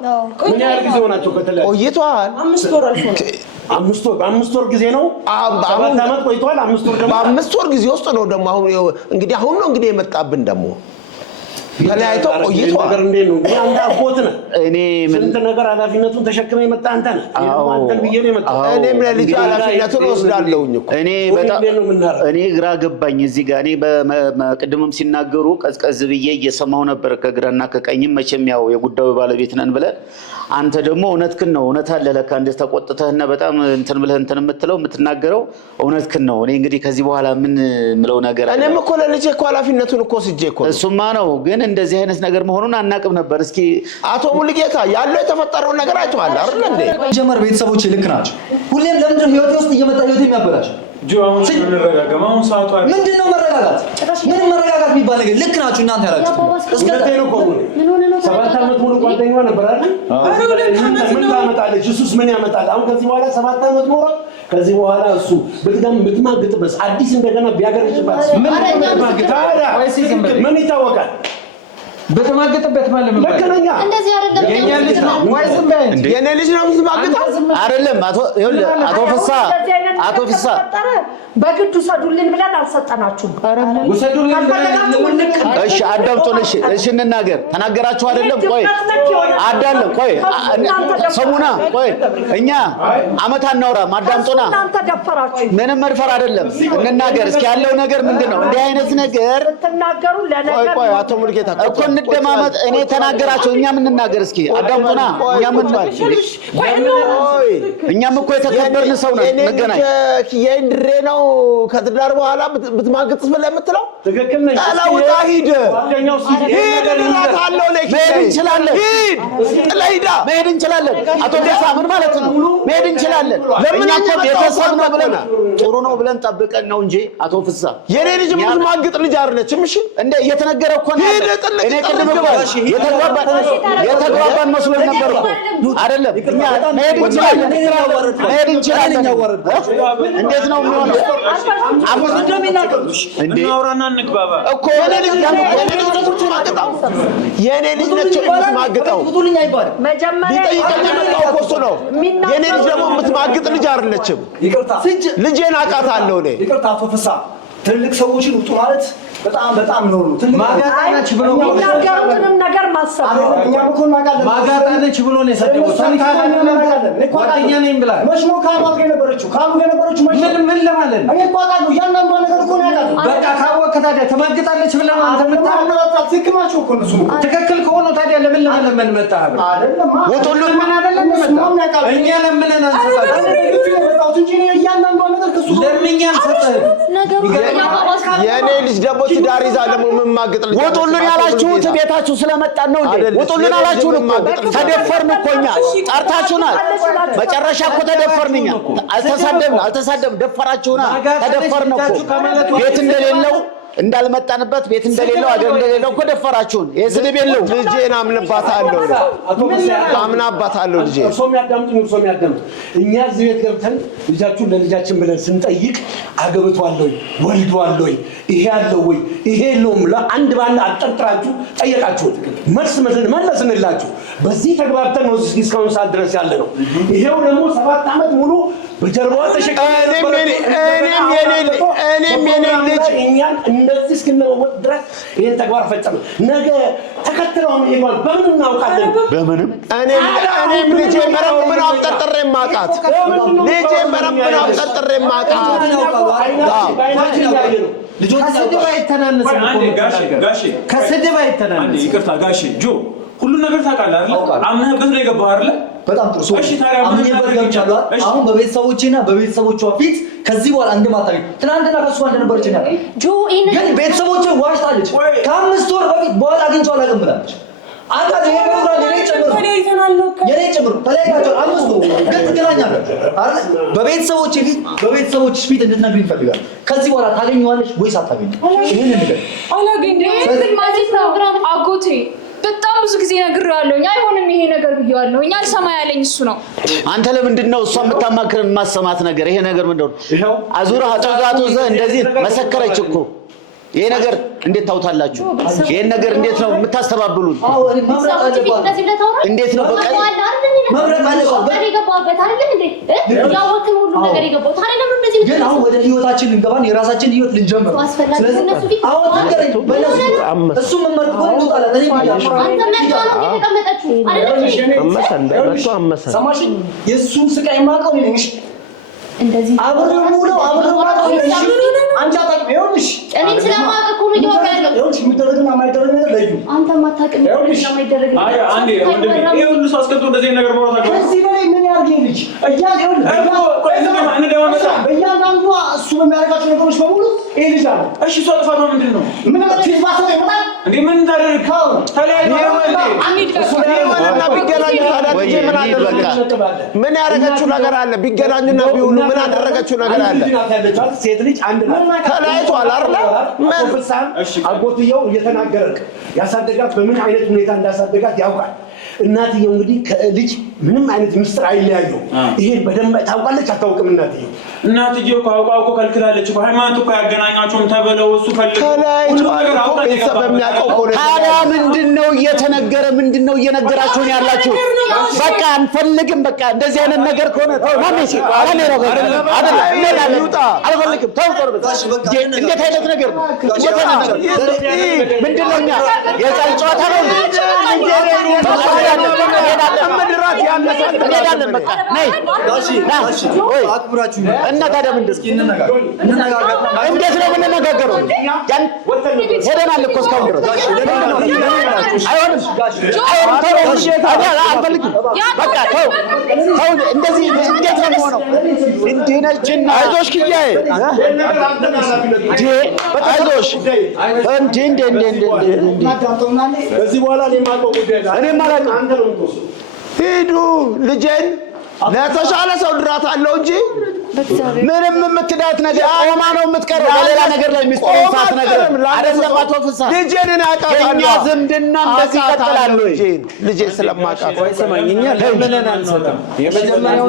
ምን ያህል ጊዜ ሆናቸው ከተለያዩ? ቆይተዋል። 5 ወር አልፎ 5 ወር ጊዜ ነው። 7 ዓመት ቆይተዋል። 5 ወር ደግሞ በ5 ወር ጊዜ ውስጥ ነው ደግሞ አሁን ነው እንግዲህ የመጣብን ደግሞ ተለያይተው ቆይተዋል። ነገር እንዴት ነው እንግዲህ አንተ አጎት ነህ። ስንት ነገር ኃላፊነቱን ተሸክመህ የመጣ አንተ ነህ። አንተን ብዬ ነው የመጣው። እኔም ለልጅ ኃላፊነቱን ወስዳለሁኝ እኮ። እኔ ግራ ገባኝ እዚህ ጋር። እኔ በቅድምም ሲናገሩ ቀዝቀዝ ብዬ እየሰማሁ ነበር ከግራና ከቀኝም። መቼም ያው የጉዳዩ ባለቤት ነን ብለን አንተ ደግሞ እውነትህን ነው። እውነት አለ ለካ እንደዚህ ተቆጥተህና በጣም እንትን ብለህ እንትን የምትናገረው እውነትህን ነው። እኔ እንግዲህ ከዚህ በኋላ ምን ምለው ነገር አለ? እኔም እኮ ለልጄ እኮ ኃላፊነቱን እኮ ስጄ እኮ እሱማ ነው። ግን እንደዚህ አይነት ነገር መሆኑን አናውቅም ነበር። እስኪ አቶ ሙሉጌታ ያለው የተፈጠረውን ነገር አይተዋል አይደል እንዴ? ጀመር ቤተሰቦች ልክ ናቸው። ሁሌም ለምንድን ነው ህይወቴ ውስጥ እየመጣ ህይወቴ የሚያበላሽ? አሁን ሰዓቱ ምንድን ነው መረጋጋት? ምንም መረጋጋት የሚባል ነገር ልክ ናችሁ እናንተ ያላችሁ። ሰባት ዓመት ሙሉ ጓደኛዋ ነበር አይደል? ምን ታመጣለች? እሱስ ምን ያመጣል? አሁን ከዚህ በኋላ 7 ዓመት ኖሮ ከዚህ በኋላ እሱ ብትማግጥበት አዲስ እንደገና ቢያገርሽባት ምን ይታወቃል? በተማገጠበት ማለት ነው። ለከነኛ እንደዚህ አይደለም። የኛ ልጅ ነው ወይስ እንዴ? የኔ ልጅ ነው የምትማግጠው? አይደለም አቶ ፍስሐ በግድ ውሰዱልን ብለን አልሰጠናችሁም። ውሰዱልን እሺ አዳምጡን። እሺ እንናገር። ተናገራችሁ አይደለም? ቆይ አዳለም ቆይ ሰሙና ቆይ እኛ አመት አናወራም። አዳምጡና ምንም መድፈር አይደለም። እንናገር እስኪ ያለው ነገር ምንድነው? እንዲህ አይነት ነገር ተናገሩ። ለነገር ቆይ አቶ ሙሉጌታ እኮ እንደማመጥ እኔ ተናገራቸው እኛ ምን እናገር እስኪ አዳምጡና እኛ ምን ባል እኛም እኮ የተከበርን ሰው ነን ነገናኝ የእንድሬ ነው ከትዳር በኋላ ብትማግጥ ስለምትለው ትክክል ነኝ አላውጣ ሂድ ጓደኛው ሂድ አለው ለኪ መሄድ እንችላለን ለይዳ መሄድ እንችላለን አቶ ደሳ ምን ማለት ነው መሄድ እንችላለን ለምን እኛ ቤተሰብ ነው ብለን ጥሩ ነው ብለን ጠብቀን ነው እንጂ አቶ ፍሳ የኔ ልጅ ማግጥ ልጅ አይደለችም እሺ እንደ እየተነገረ እኮ ነው እኔ ቅድም እኮ የተግባባን መስሎን ነበር እኮ አይደለም እኛ መሄድ እንችላለን እንዴት ነው የሚሆነው አሁን እንደሚናገሩሽ እናውራና እንግባባ እኮ የኔ ልጅ ነች የምትማግጠው መጀመሪያ ሊጠይቀኝ የመጣው እኮ እሱ ነው የኔ ልጅ ደግሞ የምትማግጥ ልጅ አይደለችም ልጄን አውቃታለሁ እኔ ይቅርታ አቶ ፍሳ ትልቅ ሰዎችን ውጡ ማለት በጣም ነው ትልቅ ማጋጣነች ብሎ የሚናገሩትንም ነገር ማሰብ እኛም እኮ እናውቃለን ማጋጣነች ብሎ ነው የሰደቡት ጓደኛ ነኝ ብላ መች ነው ካሉ የነበረችው ምን ለማለት እኔ እኮ አውቃለሁ እያንዳንዷ ነገር እኮ ነው ያውቃለሁ በቃ ካወቅክ ታዲያ ትማግጣለች ብለህ ነው አንተ የምታምናት ትክክላቸው እኮ እነሱ ትክክል ከሆነ ታዲያ ለምን ለምን መጣ አይደለም ወጡልን ምን አይደለም መጣ እኛ ለምን እያንዳንዷ ነገር ከሱ ለምኛ አንሰጥህ የኔ ልጅ ደግሞ ትዳር ይዛ ደግሞ ምን ማግጥ ልጅ ወጡልን ያላችሁት ቤታችሁ ስለመጣን ነው እንዴ ወጡልን አላችሁን እኮ ተደፈርን እኮ እኛ ጠርታችሁናል መጨረሻ እኮ ተደፈርንኛ አልተሳደብን ደፈራችሁና ተደፈርን እኮ ቤት እንደሌለው እንዳልመጣንበት ቤት እንደሌለው አገር እንደሌለው እኮ ደፈራችሁን የስድብ የለው ልጄን አምንባታለሁ ልጄ እርሶም ያዳምጡ እኛ እዚህ ቤት ገብተን ልጃችሁን ለልጃችን ብለን ስንጠይቅ አገብቷል ወይ ወልዷል ወይ ይሄ ያለው ወይ ይሄ የለውም ለአንድ ባለ አጠርጥራችሁ ጠየቃችሁ መልስ መለስንላችሁ በዚህ ተግባብተን ነው እስካሁን ሰዓት ድረስ ያለ ነው ይሄው ደግሞ 7 ዓመት ሙሉ በጀርባው ተሸክመን እኔም የኔ ልጅ እኛን እንደዚህ እስክንለወጥ ድረስ ይሄን ተግባር ፈጸመ ነገ ተከትለው ይሄማል በምን እናውቃለን በምንም እኔም ልጄ መረብን አብጠጥሬ ማቃት ከስድብ አይተናነስም ከስድብ አይተናነስም ይቅርታ ጋሼ ጆ ሁሉ ነገር ታውቃለህ አይደል አምነህበት ነው የገባህ አይደል በጣም ጥሩ እሺ ታዲያ አምነህበት ገብቻለሁ አሁን በቤተሰቦቼና በቤተሰቦቿ ፊት ከዚህ በኋላ እንደማታውቂ ትናንትና ከሷ እንደነበረች ነው ጆ ግን ቤተሰቦቼ ዋሽታለች ከ5 ወር በፊት በኋላ አግኝቼው አላውቅም ብላለች አንተ ይሄ ፕሮግራም የኔ ጨምሩ ተለያይታችሁ 5 ወር ግን ትገናኛለህ አይደል በቤተሰቦችሽ ፊት እንድትነግሪኝ እፈልጋለሁ ከዚህ በኋላ ታገኘዋለሽ ወይስ አታገኘው ይሄን ነገር አላገኘም ግን ማለት ፕሮግራም አጎቴ በጣም ብዙ ጊዜ ነግሬዋለሁ አይሆንም ይሄ ነገር ብዬዋለሁ እኛ አልሰማ ያለኝ እሱ ነው አንተ ለምንድነው እሷ የምታማክረን ማሰማት ነገር ይሄ ነገር ምንድነው አዙራ አጣጋቱ እንደዚህ መሰከረች እኮ ይሄ ነገር እንዴት ታውታላችሁ ይሄ ነገር እንዴት ነው የምታስተባብሉን እንዴት ነው በቃ መብረቅ አለበት የገባበት አይደል እንዴ ያወቅን ሁሉ ነገር የገባው ታዲያ ለምን እንደዚህ ግን አሁን ወደ ህይወታችን እንገባን የራሳችን ህይወት ልንጀምር ስለዚህ አሁን ተገረኝ በእነሱ እሱ መመርጥ ነው ይወጣላት እኔ አንተ መጣው ተቀመጣችሁ አይደል ሰማሽ የሱን ስቃይ ማቀው ነኝ እሺ እንደዚህ አብረው አንቺ አታውቂም ይኸውልሽ እኔ ስለማውቅ እኮ ነው ያለው ይኸውልሽ የሚደረግና የማይደረግ ነገር ለዩ አንተ ማታውቅም የማይደረግ አይ አንዴ ወንድሜ ይሄ ሁሉ ሰው አስከቶ እንደዚህ ነገር ማውራት አቀው ከዚህ በላይ ምን ያርግ ልጅ እያንዳንዷ እሱ በሚያደርጋቸው ነገሮች በሙሉ ይሄ ልጅ አለ እሺ እሷ ጥፋቷ ምንድን ነው ምን ትባሰው ይመጣል እንዴ ምን ታደርግ ተለያዩ ይሄውና ቢገናኙ ታዲያ ምን አደረገ ምን ያደረገችው ነገር አለ ቢገናኙና ቢውሉ ምን አደረገችው ነገር አለ ሴት ልጅ አንድ ናት ተለያይቷል አይደል መንፈሳን አጎትየው እየተናገረ ያሳደጋት በምን አይነት ሁኔታ እንዳሳደጋት ያውቃል እናትየው እንግዲህ ከልጅ ምንም አይነት ምስጥር አይለያየው ይሄ በደንብ ታውቃለች አታውቅም እናትየው ካውቃው ከልክላለች ሃይማኖት እኮ ያገናኛቸውም ተበለው እሱ ቤተሰብ በሚያውቀው ኮሌ ታዲያ ምንድነው እየተነገረ ምንድነው እየነገራችሁን ያላችሁ በቃ አንፈልግም በቃ እንደዚህ አይነት ነገር ከሆነ ማንሽ አይደለም ይውጣ አልፈልግም ተውቀር እንዴት አይነት ነገር ነው ምንድነው የጻል ጨዋታ ነው እንሄዳለን በቃ ነይ አክብራችሁ እና ታዲያ ምንድን ነው እንዴት ነው የምንነጋገረው? ሄደናል እኮ እስካሁን ድረስ አይሆንም አንፈልግም በቃ ተው እንደዚህ እንዴት ነው የሚሆነው? እንዲህ ነችና አይዞሽ ኪያዬ አይዞሽ እንዴ ከዚህ በኋላ እኔ የማውቀው ጉዳይ እኔ ማለት አንተ ነው የምትወስደው። ሂዱ ልጄን ለተሻለ ሰው ድራት አለው እንጂ ምንም የምትዳት ነገር ቆማ ነው የምትቀረው። በሌላ ነገር ላይ የሚስጥሩት ነገር አይደለም። አቶ ፍሳ ልጄን አውቃታለሁ። የእኛ ዝምድና እንደዚህ ይቀጥላል ወይ? ልጄ ስለማውቃት ወይ ሰማኝኛ ለምንን አንሰጥም። የመጀመሪያው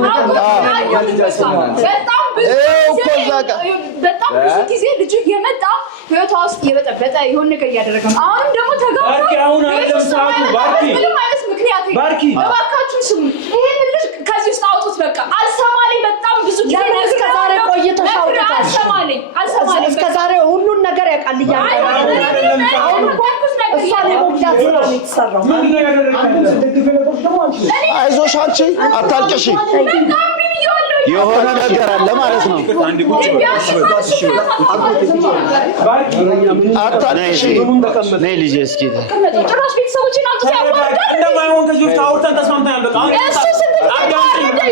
በጣም ብዙ ጊዜ ልጁ እየመጣ ህይወቷ ውስጥ እየበጠበጠ የሆነ ነገር እያደረገ ነው። አሁንም ደግሞ ባርኪ አሁን አይደለም ሰዓቱ ባርኪ ምንም አይነት ምክንያት ባርኪ እባካችሁን ስሙ። ይሄን ልጅ ከዚህ ውስጥ አውጡት በቃ። አልሰማልኝ በጣም ብዙ ጊዜ እስከ ዛሬ ቆይተሽ አውጥተሽ አልሰማልኝ እስከ ዛሬ ሁሉን ነገር ያውቃል እያለ አሁን እሷን የመጉዳት ስራ ነው የተሰራው። አይዞሽ አንቺ አታልቅሽ። የሆነ ነገር አለ ማለት ነው። አታልቅሽ። ነይ ልጄ እስኪ ጭራሽ ቤተሰቦችን አውጥተሽ ያዋርዳል። እንደማይሆን ከዚህ ውስጥ አውርተን ተስማምተናል። በቃ እሱ ስንት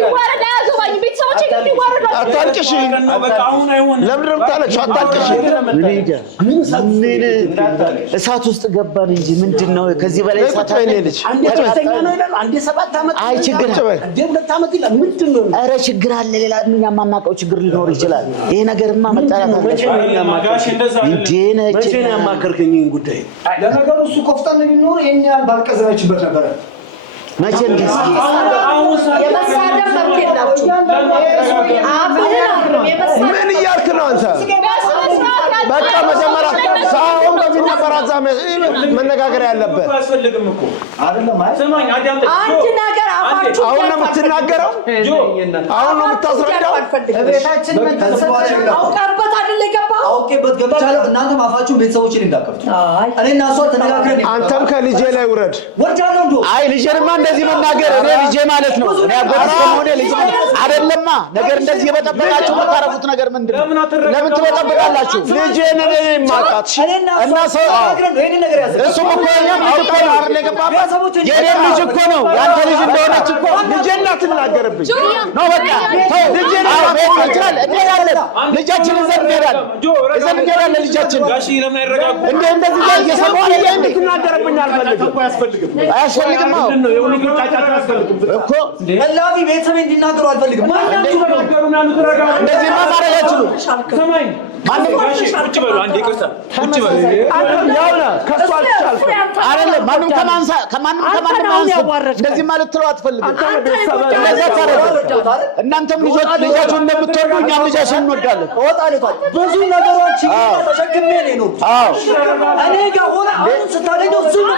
ይዋረድ አያገባኝም። ቤተሰቦቼ ግን ይዋረዳል። አታልቅሽ። በቃ አሁን አይሆንም። ለምንድን ነው የምታለቅሽው? አታልቅሽ። ምን እሳት ውስጥ ገባን እንጂ ምንድን ነው ከዚህ በላይ እሳት አለ? አንዴ ደስተኛ ነው ይላል፣ አንዴ 7 ዓመት አይ ችግር አንዴ 2 ዓመት ይላል። ምንድን ነው? ኧረ ችግር አለ። ሌላ እኛ የማናውቀው ችግር ሊኖር ይችላል። ይሄ ነገርማ መጣላት አለ። መቼ ነው ያማከርከኝ ጉዳይ? ለነገሩ እሱ ኮፍጣን ነው የሚኖር ይሄን ያህል ባልቀዘናችበት ነበር። መቼ እንደዚህ የመሳደብ መብት የላችሁም። ምን እያልክ ነው አንተ? በቃ መጀመሪያ ሳይሆን በፊት ነበር አዛም መነጋገር ያለበት። አያስፈልግም እኮ አይደለም። ስማኝ አዳምጠኝ። አንድ ነገር አፋችሁ አሁን ነው የምትናገረው? አሁን ነው የምታስረዳው? ቤታችን አውቀበት አይደል የገባው? አውቄበት ገብቻለሁ። እናንተም አፋችሁን ቤተሰቦችን እንዳከፍቱ እኔ እና እሷ ተነጋግረን አንተም ከልጄ ላይ ውረድ። ወርጃለሁ እንዶ አይ ልጄንማ እንደዚህ መናገር እኔ ልጄ ማለት ነው። እኔ አጎት ከሆነ ልጅ አይደለማ። ነገር እንደዚህ የበጠበጣችሁ የምታረጉት ነገር ምንድነው? ለምን ትበጠበጣላችሁ? ልጄን እኔ የማውቃት እና ሰው እሱ እኮ እኛም አውቀን አይደል የገባበት? የኔ ልጅ እኮ ነው። ያንተ ልጅ እንደሆነች እኮ ልጄን አትናገርብኝ ነው። በቃ ተው። ልጄን ይችላል እንሄዳለን። ልጃችንን ይዘን እንሄዳለን። ልጃችን እንደዚህ ጋር እየሰማሁ እንድትናገርብኝ አልፈልግም። አያስፈልግም እኮ እላፊ ቤተሰቤ እንዲናገሩ አልፈልግም። እንደዚህማ ማድረግ አይችሉም። ሰማኝ ቁጭ በሉ አንዴ ይቅርታ ቁጭ በሉ ከእሱ አልቻልኩም አይደለም ማንም ከማንም እንደዚህ ማለት ትለው አትፈልግም። እናንተም ልጃችሁን እንደምትወዱ እኛም ልጃችሁን እንወዳለን። ብዙ ነገሮች ተሸክሜ ነው የኖርኩት። እኔ ጋር ሆነ አሁን ስታገኘው እሱ ነው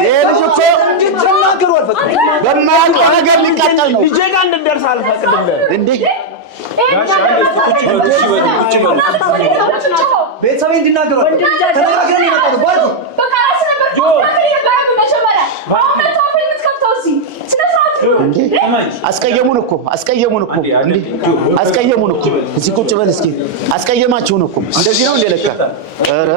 ይሄ ልጅ እኮ እንድትናገሩ አልፈቅድም። በማያውቀው ነገር ሊቃጠል ነው። ልጄ ጋር እንድትደርስ አልፈቅድልህም። እንዴ ቤተሰቤ እንዲናገሩ ተነጋግረን ይመጣሉ። ባርኩ በቃ ራስ ነበር መጀመሪያ አሁን መታፈል የምትከፍተው እዚህ አስቀየሙን እኮ አስቀየሙን እኮ እዚህ ቁጭ በል እስኪ። አስቀየማችሁን እኮ እንደዚህ ነው እንደ ለካ። ኧረ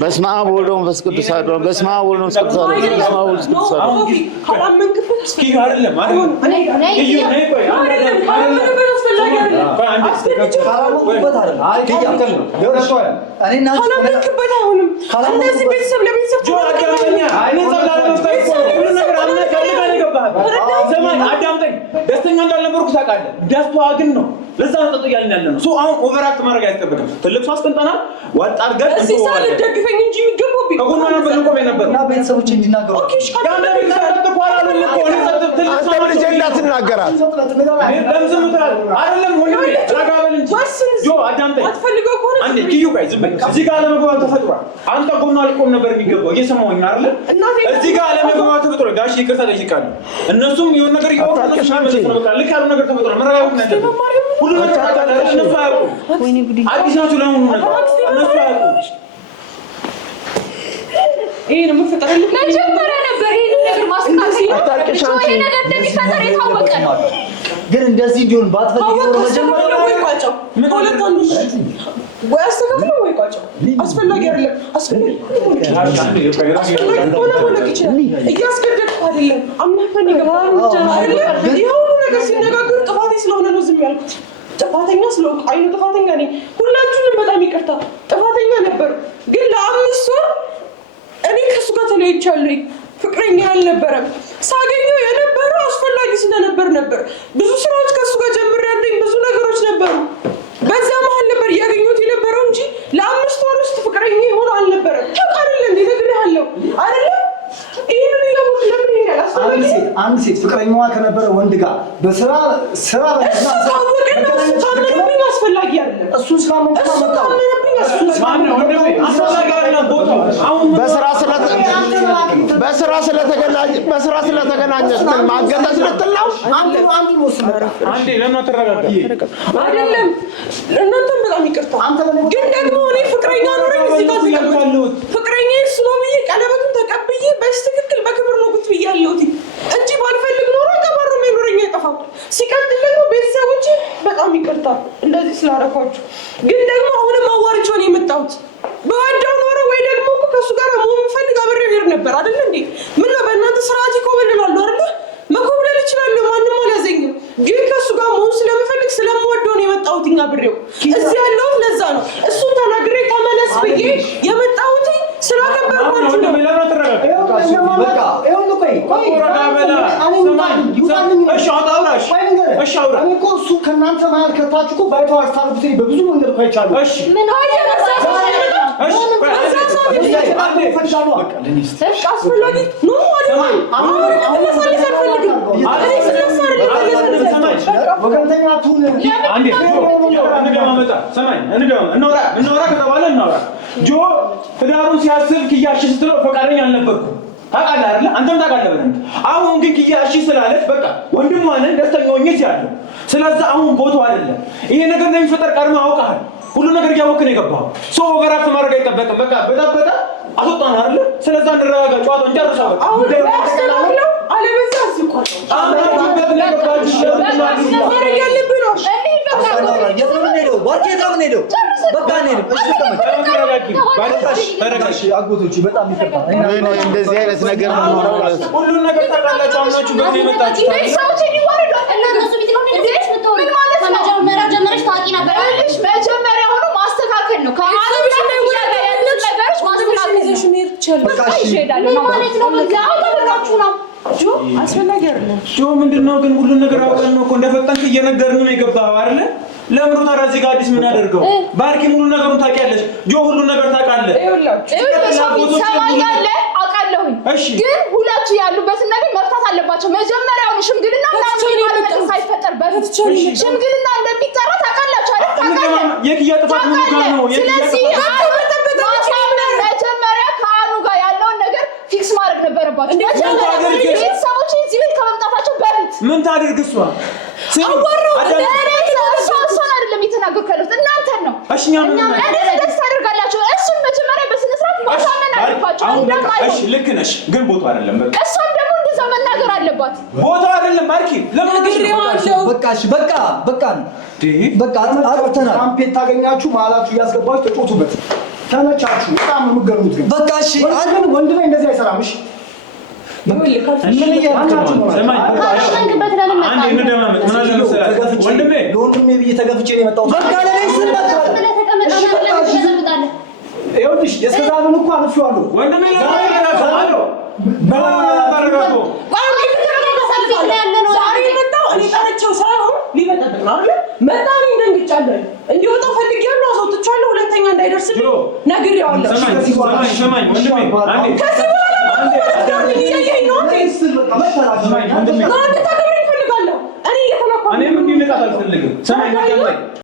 በስመ አብ ወወልድ ወመንፈስ ቅዱስ አሐዱ አምላክ። በስመ አብ ወወልድ ወመንፈስ ቅዱስ አሐዱ አምላክ። በስመ አብ ወወልድ ወመንፈስ ቅዱስ አሐዱ አምላክ። ካላመንክበት እስኪ አይደለም እነዚህ ቤተሰብ ለቤተሰብ አዳምጠኝ። ደስተኛ እንዳልነበርኩ ታውቃለህ። ደስታዋ ግን ነው። ለዛ ነው ጠጥ እያልን ያለ ነው። አሁን ኦቨራክት ማድረግ አይጠበቅም። ትልቅ ሰው አስቀምጠናል። ዋጣ አድርገን እዚህ ሳል ደግፈኝ እንጂ የሚገባብኝ ከጎኗ ነበር ልቆም ነበር እና ቤተሰቦች እንዲናገሩ እንዳትናገራት እዚህ ጋር ለመግባት ተፈጥሯል። አንተ ጎኗ ልቆም ነበር የሚገባው። እየሰማሁኝ አይደለ? እዚህ ጋር ለመግባት ተፈጥሯል። ጋሽ ይቅርታ ጠይቃለሁ። እነሱም የሆነ ነገር ይወጣ ልክ ያለው ነገር ተፈጥሯል። መረጋጋት ነው። ሁሉ ነገር ታውቃለህ። እነሱ አያውቁም። አዲስ ናቸው ለሆኑ ነገር እነሱ አያውቁም። ይሄን መፈጠረልኝ መጀመሪያ ነበር ይሄን ነገር ማስተካከል ይሄ ነገር እንደሚፈጠር የታወቀ ነው። ግን እንደዚህ እንዲሆን ባትፈልጊ ነው መጀመሪያ ወይ ቋጫው ሁለት አንዱ ወይ አስተካክለው ወይ ቋጫው አስፈላጊ አይደለም። አስፈላጊ ሆነ ይችላል እያስገደድኩ አይደለም። አምናፈን ይገባል አይደለም። ይሄ ሁሉ ነገር ሲነጋገር ጥፋቴ ስለሆነ ነው ዝም ያልኩት። ጥፋተኛ ስለሆንኩ አይኑ ጥፋተኛ ነኝ። ሁላችሁንም በጣም ይቅርታ ጥፋተኛ ነበር። ግን ለ5 ወር እኔ ከሱ ጋር ተለይቻለሁ። ፍቅረኛ አልነበረም። ሳገኘው የነበረው አስፈላጊ ስለነበር ነበር። ብዙ ስራዎች ከሱ ጋር ጀምሬያለሁ። ብዙ ነገሮች ነበሩ። በዛ መሀል ነበር ያገኘሁት የነበረው እንጂ ለ5 ወር ውስጥ ፍቅረኛ ይሆን አልነበረም። ታውቃለህ እንዴ ነግሬሃለሁ አይደለ? ይሄን ይላል ለምን ይላል አንድ ሴት ፍቅረኛዋ ከነበረ ወንድ ጋር በስራ ካመነብኝ አስፈላጊ አይደለም። እሱን ስላመንኩ መጣሁ። በስራ ስለተገናኘች ማገጠች ልትል ነው። አንዴ ለምን አትረጋጋ? አይደለም እናንተም በጣም ይቅርታ። ግን ደግሞ እኔ ፍቅረኛ ኖረኝ እዚህ ጋር ተቀምጣለሁት። ፍቅረኛ እሱ ነው ብዬ ቀለበቱን ተቀብዬ በስትክክል በክብር ነው ቁጭ ብያለሁት እንጂ ባልፈልግ ኖሮ ተባሮ ኖረኝ አይጠፋም። ሲቀጥል ደግሞ ቤተሰቦቼ በጣም ይቅርታ እንደዚህ ስላደረኳችሁ። ግን ደግሞ አሁንም አዋርቼው ነው የመጣሁት። በወደው ኖሮ ወይ ደግሞ ከሱ ጋር መሆን ፈልግ አብሬ ሄድ ነበር አይደል እንዴ? ምን ነው በእናንተ ስርዓት ይኮበልላሉ አይደል? መኮብለል ይችላል፣ ማንንም አላዘኝም። ግን ከሱ ጋር መሆን ስለምፈልግ ስለምወደው ነው የመጣሁት። ብሬው እዚህ ያለሁት ለዛ ነው። እሱን ተናግሬ ተመለስ ብዬ የመጣሁት ስላከበርኳችሁ ነው። እሱ ከእናንተ መሀል ከታችሁ ባይተው አስታርጉት በብዙ መንገድ እኮ አይቻለሁ። ጆ ትዳሩን ሲያስብ ኪያሽ ስትለው ፈቃደኛ አልነበርኩም። ታውቃለህ አይደል? አንተም ታውቃለህ በደንብ። አሁን ግን ኪያሽ ስላለች በቃ ወንድሟ ነን ደስተኛ ሆኜ ያለው። ስለዚህ አሁን ቦታው አይደለም። ይሄ ነገር እንደሚፈጠር ቀድመህ አውቀሃል። ሁሉ ነገር እያወቅህ ነው የገባኸው። ሰው ወራፍ ማድረግ አይጠበቅም። በቃ በጣበጣ አስወጣን አይደል? ስለዚህ እንረጋጋ። ጨዋታውን ጨርሰው በቃ አሁን ያስተላልፈው አለበዛ ሲቆጥ አማራጭ በግላባችሁ እንደዚህ አይነት ነገር ሁሉን ነገር ታውቃላችሁ። አምናችሁ በዚህ የመጣችሁ መጀመሪያ ሆኖ ማስተካከል ነው። ጆ ምንድነው ግን ሁሉን ነገር አውቀን ነው እኮ እንደፈጠንክ እየነገርን ነው የገባኸው አይደለ? ለምን ነው ታዲያ እዚህ ጋር አዲስ ምን አደርገው? ባርኪ ሁሉን ነገሩን ታውቂያለሽ። ጆ ሁሉን ነገር ታውቃለህ። ሰማኛለህ፣ አውቃለሁኝ። ግን ሁለቱ ያሉበትን ነገር መፍታት አለባቸው። መጀመሪያውን ሽምግልና ምናምን ሳይፈጠር በፊት ሽምግልና እንደሚጠራ ታውቃላችሁ አይደል? ታውቃለህ። የኪያ ጥፋት ምን ጋር ነው? ስለዚህ መጀመሪያ ከአኑ ጋር ያለውን ነገር ፊክስ ማድረግ ነበረባችሁ። ቤተሰቦች እዚህ ቤት ከመምጣታቸው በፊት ምን ታደርግ እሷ እሷን አይደለም የተናገርኩት ያለሁት እናንተን ነው። ደስ ታደርጋላችሁ። እሱን መጀመሪያ በስነ ስርዓት ማሳመን አለባችሁ። እሺ ልክ ነሽ፣ ግን ቦታው አይደለም። በቃ እሷም ደግሞ እንደዛ መናገር አለባት። ቦታው አይደለም። ማርኪ ለምን በቃ እሺ በቃ አጥተናል። አምፔት ታገኛችሁ ማላችሁ እያስገባችሁ ተጮቱበት። ተመቻችሁ። በጣም የምትገርሙት ግን በቃ እሺ አንተም ወንድሜ እንደዚህ አይሰራም። እሺ ለወንድሜ ብዬ ተገፍቼ ነው የመጣሁት። በቃ ለኔ ስል በቃ ይኸውልሽ የእስከዛሬውን እኮ አልፌዋለሁ። ወንድሜ ዛሬ መጣሁ እኔ ጠርቼው ሳይሆን ሊመጣብኝ ነው አይደል? መጣ እኔ ደንግጫለሁ። እንዲወጣ ፈልጌያለሁ፣ አስወጥቻለሁ። ሁለተኛ እንዳይደርስብኝ ነግሬዋለሁ። ሰማኝ ወንድሜ አንዴ ከዚህ በኋላ ማንም እያየኸኝ ነው እንዴ? እኔ እየተናገርኩ እኔም እንዲነቃት አልፈልግም። ሰማኝ